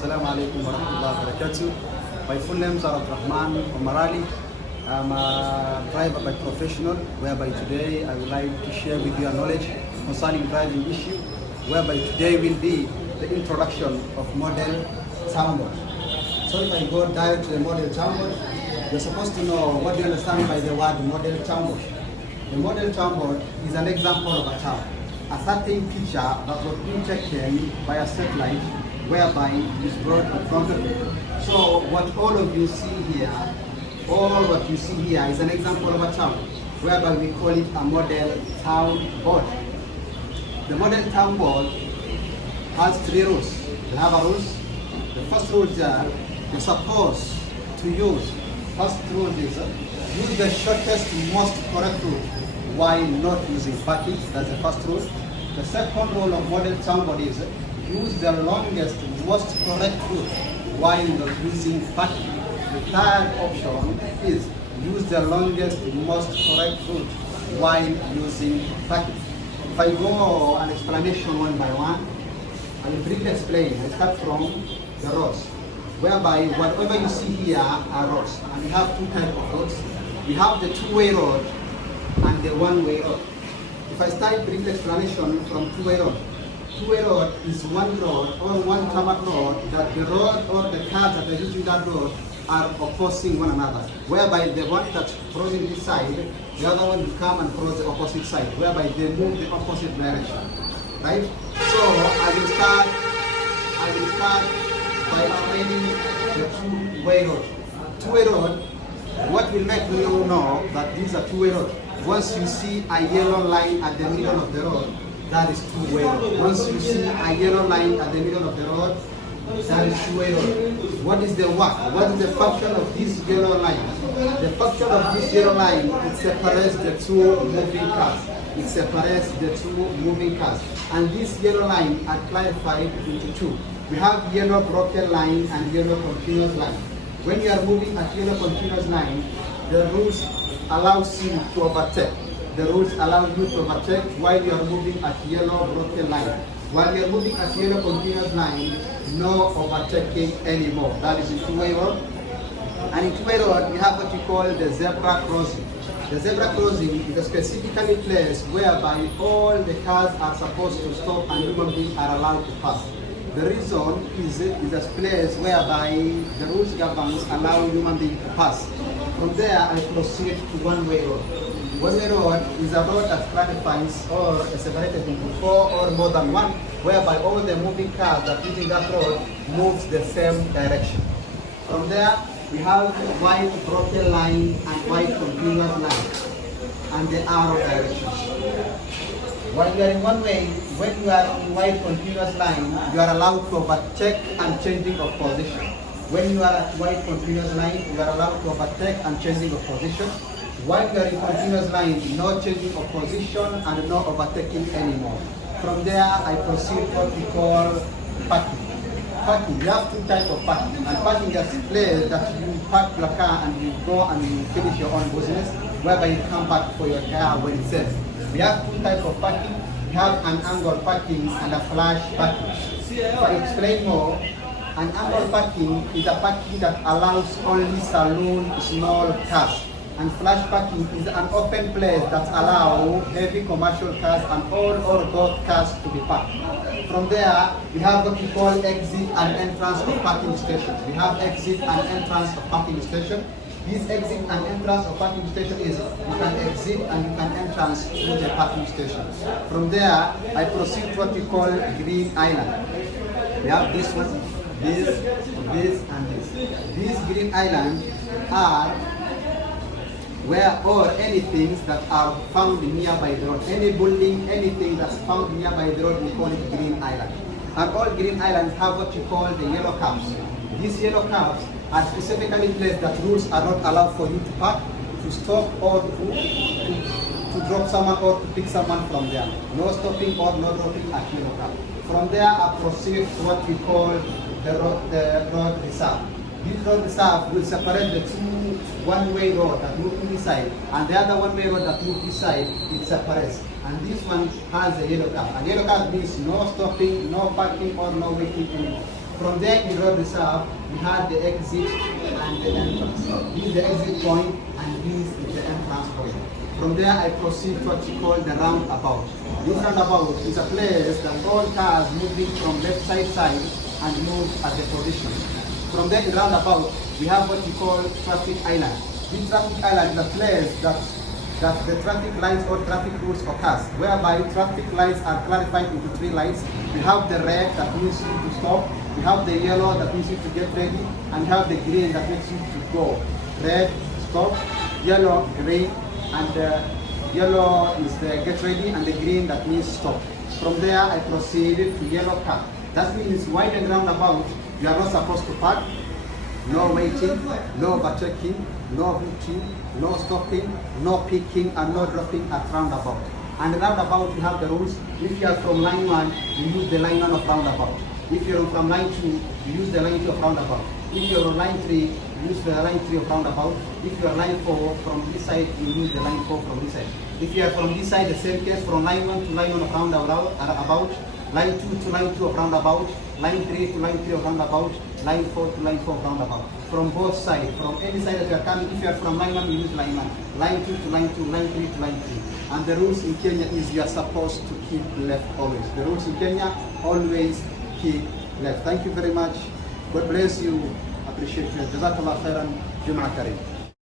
Assalamu alaikum wa rahmatullahi wa barakatuh. My full name is ABDIRAHMAN Omarali. I'm a driver by professional, whereby today I would like to share with you a knowledge concerning driving issue, whereby today will be the introduction of model soundboard. So if I go direct to the model soundboard, you're supposed to know what do you understand by the word model soundboard. The model soundboard is an example of a town, a certain picture that was being taken by a satellite, whereby it is brought in front of you. So what all of you see here, all what you see here is an example of a town, whereby we call it a model town board. The model town board has three rules. We have a rules. The first rule is you're supposed to use. First rule is use the shortest, most correct route while not using parking. That's the first rule. The second rule of model town board is use the longest, most correct route while not using parking. The third option is use the longest, most correct route while using parking. If I go an explanation one by one, I will briefly explain. I start from the roads, whereby whatever you see here are roads, and we have two types of roads. We have the two-way road and the one-way road. If I start brief explanation from two-way road, two-way road is one road or one tarmac road that the road or the cars that are using that road are opposing one another, whereby the one that's crossing this side, the other one will come and cross the opposite side, whereby they move the opposite direction, right? So I will start by explaining the two-way road. Two-way road, what will make you know that these are two-way road? Once you see a yellow line at the middle of the road, that is two-way road. Once you see a yellow line at the middle of the road, that is two-way road. What is the work? What is the function of this yellow line? The function of this yellow line, it separates the two moving cars. It separates the two moving cars. And this yellow line are clarified into two. We have yellow broken line and yellow continuous line. When you are moving at yellow continuous line, the rules allows you to overtake. The rules allow you to overtake while you are moving at yellow broken line. While you are moving at yellow continuous line, no overtaking anymore. That is in two-way road. And in two-way road, we have what we call the zebra crossing. The zebra crossing is a specifically place whereby all the cars are supposed to stop and human beings are allowed to pass. The reason is a place whereby the rules governs allow human beings to pass. From there, I proceed to one-way road. One-way road is a road that clarifies or is separated into four or more than one, whereby all the moving cars that using that road moves the same direction. From there, we have white broken line and white continuous line, and the arrow directions. While you are in one way, when you are in white continuous line, you are allowed to overtake and changing of position. When you are at white continuous line, you are allowed to overtake and changing of position. While you are in continuous line, no changing of position and no overtaking anymore. From there, I proceed what we call parking. Parking, you have two types of parking. And parking is a place that you park your car and you go and you finish your own business, whereby you come back for your car when it's safe. We have two types of parking. We have an angle parking and a flash parking. If I explain more, an angle parking is a parking that allows only saloon small cars. And flash parking is an open place that allows heavy commercial cars and all or both cars to be parked. From there, we have what we call exit and entrance of parking stations. We have exit and entrance of parking station. This exit and entrance of parking station is you can exit and you can entrance through the parking station. From there, I proceed to what we call green island. We have this one, this, and this. These green islands are where or anything that are found nearby the road. Any building, anything that's found nearby the road, we call it green island. And all green islands have what you call the yellow caps. These yellow caps are specifically placed that rules are not allowed for you to park, to stop, or to drop someone or to pick someone from there. No stopping or no dropping at yellow cap. From there, I proceed to what we call the road reserve. This road reserve will separate the two one-way road that move this side and the other one-way road that move this side. It separates. And this one has a yellow cap. And yellow cap means no stopping, no parking, or no waiting anymore. From there in road reserve, we have the exit and the entrance. This is the exit point and this is the entrance point. From there I proceed to what you call the roundabout. This roundabout is a place that all cars moving from left side and move at the position. From there in roundabout, we have what you call traffic island. This traffic island is a place that the traffic lights or traffic rules occurs, whereby traffic lights are clarified into 3 lights. We have the red that means you to stop, we have the yellow that means you to get ready, and we have the green that means you to go. Red, stop, yellow, green, and the yellow is the get ready, and the green that means stop. From there I proceeded to yellow car. That means wide and roundabout, you are not supposed to park. No waiting, no overtaking, no hooking, no stopping, no picking, and no dropping at roundabout. And roundabout, you have the rules. If you are from line 1, you use the line 1 of roundabout. If you are from line 2, you use the line 2 of roundabout. If you are on line 3, you use the line 3 of roundabout. If you are line 4, from this side, you use the line 4 from this side. If you are from this side, the same case, from line 1 to line 1 of roundabout, line 2 to line 2 of roundabout, line 3 to line 3 of roundabout, line 4 to line 4 of roundabout. From both sides, from any side that you are coming, if you are from line 1, you use line 1, line 2 to line 2, line 3 to line 3. And the rules in Kenya is you are supposed to keep left always. The rules in Kenya, always keep left. Thank you very much. God bless you. Appreciate you. Jazakallah khairan. Jum'ah Kareem.